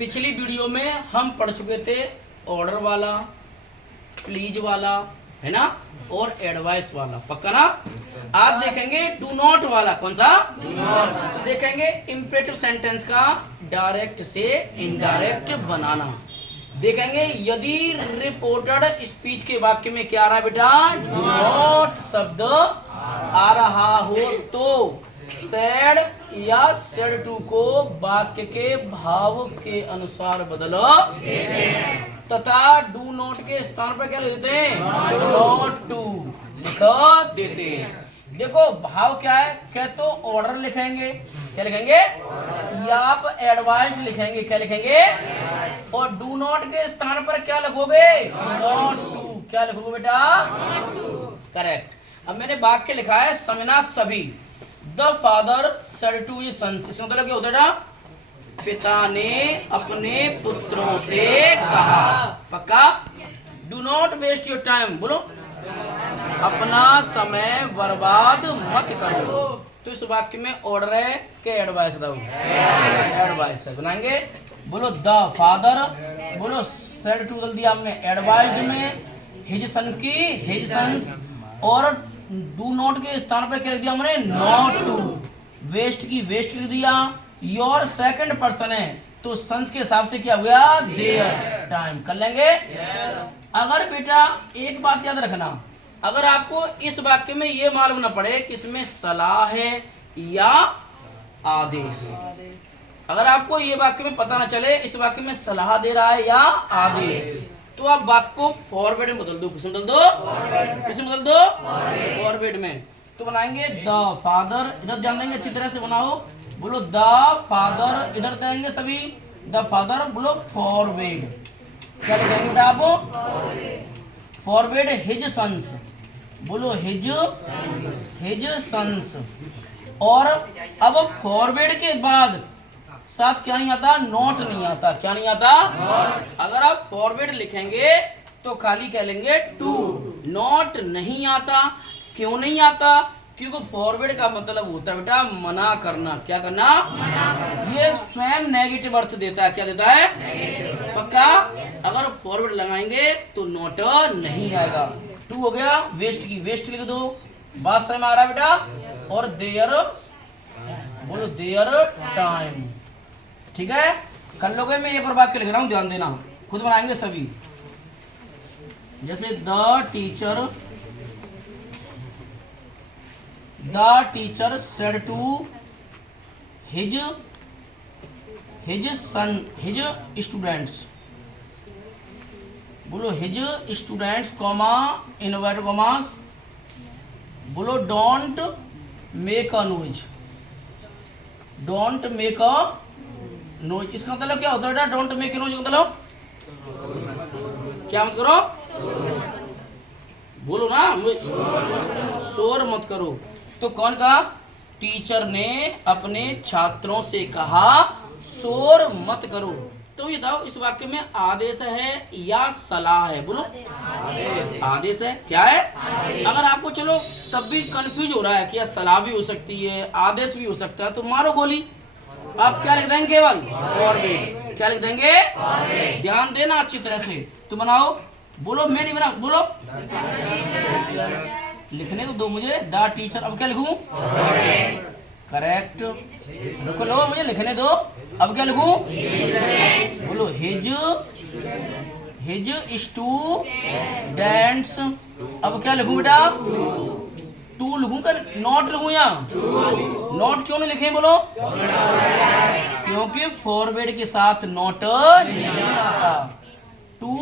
पिछली वीडियो में हम पढ़ चुके थे ऑर्डर वाला, प्लीज वाला, है ना, और एडवाइस वाला, पक्का ना। आज देखेंगे डू नॉट वाला। कौन सा? तो देखेंगे इंपेरेटिव सेंटेंस का डायरेक्ट से इनडायरेक्ट बनाना। देखेंगे यदि रिपोर्टेड स्पीच के वाक्य में क्या आ रहा है बेटा, डू नॉट शब्द आ रहा हो तो सैड या सैड टू को वाक्य के भाव के अनुसार बदलो तथा डू नॉट के स्थान पर क्या लिख देते हैं, नॉट टू लिख देते हैं। देखो भाव क्या है, क्या तो ऑर्डर लिखेंगे, क्या लिखेंगे, या आप एडवाइस लिखेंगे, क्या लिखेंगे, और डू नॉट के स्थान पर क्या लिखोगे, नॉट टू। क्या लिखोगे बेटा, करेक्ट। अब मैंने वाक्य लिखा है समझना सभी। The father said to his sons, इसका मतलब क्या होता है बेटा, पिता ने अपने पुत्रों से कहा, पक्का। Do not waste your time, बोलो, अपना समय बर्बाद मत करो। तो इस वाक्य में ऑर्डर है कि एडवाइस दो, एडवाइस बनाएंगे। बोलो द फादर, बोलो सेड टू जल्दी आपने एडवाइस्ड में हिज सन्स की, हिज सन्स, और डू नॉट के स्थान पर क्या लिख दिया हमने, नॉट टू। वेस्ट की वेस्ट लिख दिया। योर सेकंड पर्सन है तो सन्स के हिसाब से क्या हो गया, देयर टाइम। कर लेंगे। अगर बेटा एक बात याद रखना, अगर आपको इस वाक्य में ये मालूम ना पड़े कि इसमें सलाह है या आदेश, अगर आपको ये वाक्य में पता ना चले इस वाक्य में सलाह दे रहा है या आदेश, तो आप वाक्य को फॉरवर्ड में बदल दो। किसमें बदल दो, किसमें बदल दो, फॉरवर्ड में। तो बनाएंगे द फादर, इधर जान देंगे अच्छी तरह से बनाओ। बोलो द फादर, इधर देंगे सभी द फादर, बोलो फॉरवर्ड, क्या लिखेंगे बेटा आप, फॉरवर्ड हिज सन्स, बोलो हिज, हिज सन्स। और अब फॉरवर्ड के बाद साथ क्या नहीं आता, नॉट नहीं आता। क्या नहीं आता, अगर आप फॉरवर्ड लिखेंगे तो खाली कह लेंगे टू, नॉट नहीं आता। क्यों नहीं आता, क्योंकि फॉरवर्ड का मतलब होता है बेटा मना करना। क्या करना, ये स्वयं नेगेटिव अर्थ देता है। क्या देता है, पक्का। अगर फॉरवर्ड लगाएंगे तो नॉट नहीं आएगा। टू हो गया, वेस्ट की वेस्ट लिख दो, बात समझ में आ रहा है बेटा। और देयर, बोलो देयर टाइम, ठीक है। कर लोगे। मैं एक और वाक्य लिख रहा हूं, ध्यान देना, खुद बनाएंगे सभी। जैसे the teacher said to his students, बोलो his students comma inverted commas, बोलो don't make a noise, don't make a noise. इसका मतलब क्या होता है, डोंट मेक नॉइज मतलब क्या मत करो, बोलो ना, शोर मत करो। तो कौन कहा, टीचर ने अपने छात्रों से कहा शोर मत करो। तो ये बताओ इस वाक्य में आदेश है या सलाह है, बोलो आदेश है। क्या है, अगर आपको चलो तब भी कंफ्यूज हो रहा है कि यार सलाह भी हो सकती है आदेश भी हो सकता है, तो मारो गोली। आप क्या लिख देंगे, केवल फॉरवर्ड। क्या लिख देंगे, ध्यान देना अच्छी तरह से। तो बनाओ, बोलो मैं नहीं बना, बोलो लिखने तो दो मुझे। द टीचर, अब क्या लिखूं, करेक्ट, रुको लो मुझे लिखने दो। अब क्या लिखूं, बोलो हिज स्टूडेंट्स। अब क्या लिखूं बेटा, टू लिखूं का नॉट लिखूं, या नॉट क्यों नहीं लिखे, बोलो क्योंकि फॉरवर्ड के साथ नॉट नहीं आता। टू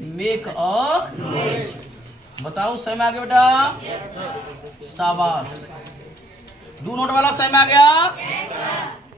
मेक अ, बताओ सही में आ गया बेटा, शाबाश। डू नॉट वाला सही में आ गया।